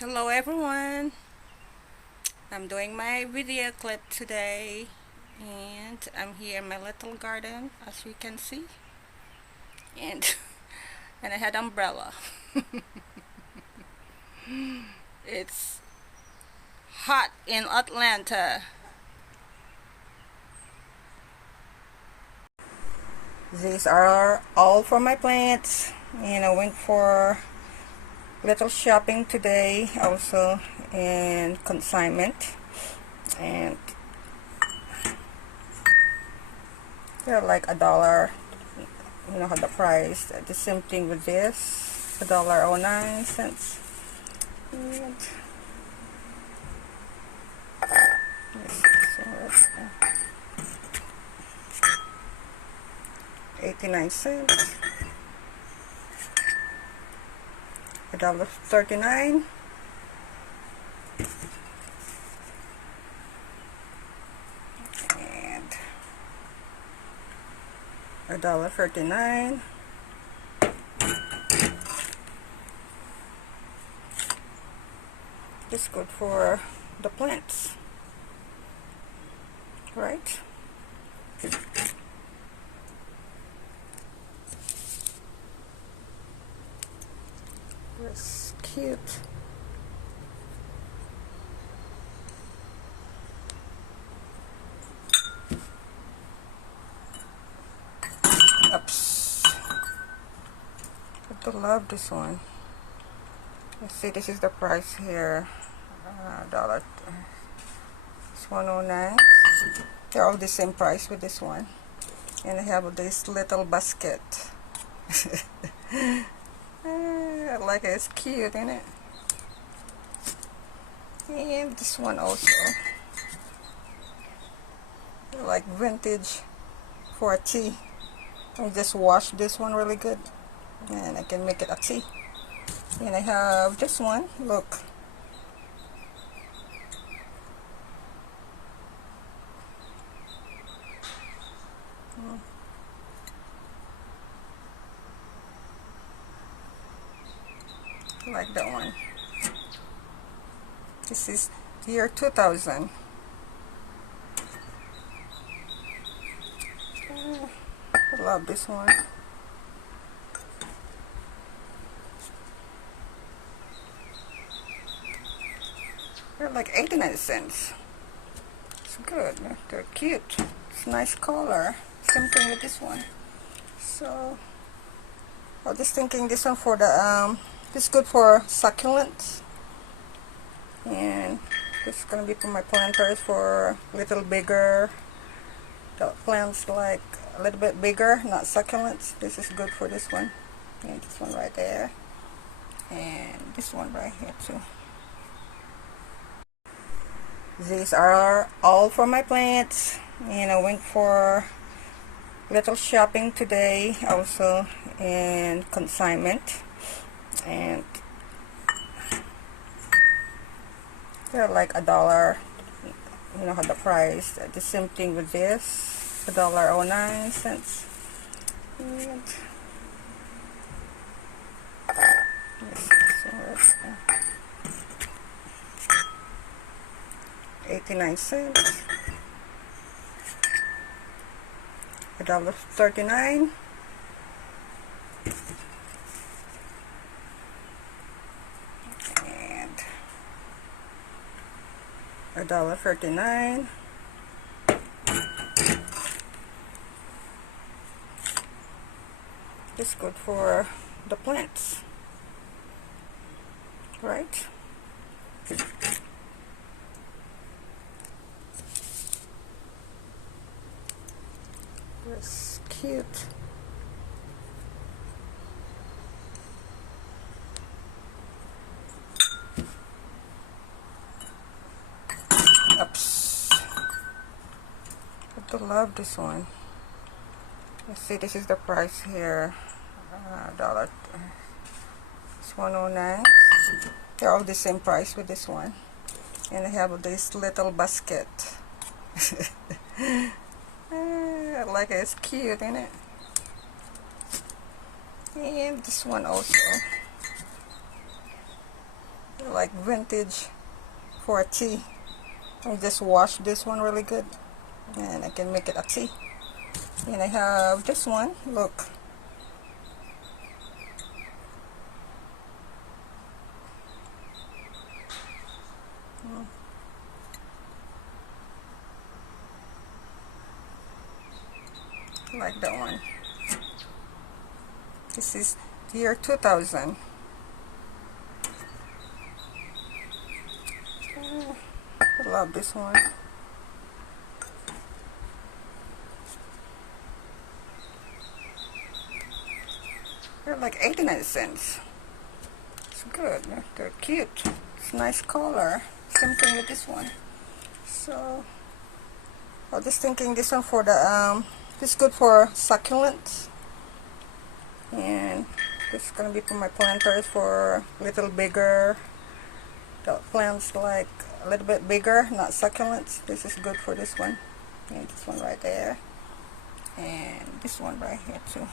Hello everyone, I'm doing my video clip today and I'm here in my little garden as you can see, and and I had umbrella. It's hot in Atlanta. These are all for my plants, and I went for little shopping today also in consignment, and they're like $1. You know how the price. The same thing with this, $1.09. And this 89 cents, $1.39, and $1.39. It's good for the plants, right? It's cute. Oops. I do love this one. Let's see, this is the price here. Dollar. It's 109. They're all the same price with this one. And I have this little basket. I like it. It's cute, isn't it? And this one also. Like vintage for a tea. I just wash this one really good and I can make it a tea. And I have this one, look. I like that one. This is year 2000. I love this one. They're like 89 cents. It's good. They're cute. It's nice color. Same thing with this one. So I was just thinking this one for the it's good for succulents. And this is gonna be for my planters for little bigger. The plants like a little bit bigger, not succulents. This is good for this one. And this one right there. And this one right here too. These are all for my plants, and I went for little shopping today also in consignment, and they're like $1. You know how the price. The same thing with this, $1.09. And this 89 cents, $1.39, and $1.39. It's good for the plants, right? It's cute. Oops. I do love this one. Let's see, this is the price here. Dollar. It's 109. They're all the same price with this one. And I have this little basket. I like it. It's cute, isn't it? And this one also. like vintage for a tea. I just wash this one really good and I can make it a tea. And I have this one, look. Like that one. This is year 2000. I love this one. They're like 89 cents. It's good. They're cute. It's a nice color. Same thing with this one. So I was just thinking this one for the this is good for succulents, and this is gonna be for my planters for a little bigger. The plants like a little bit bigger, not succulents. This is good for this one, and this one right there, and this one right here too.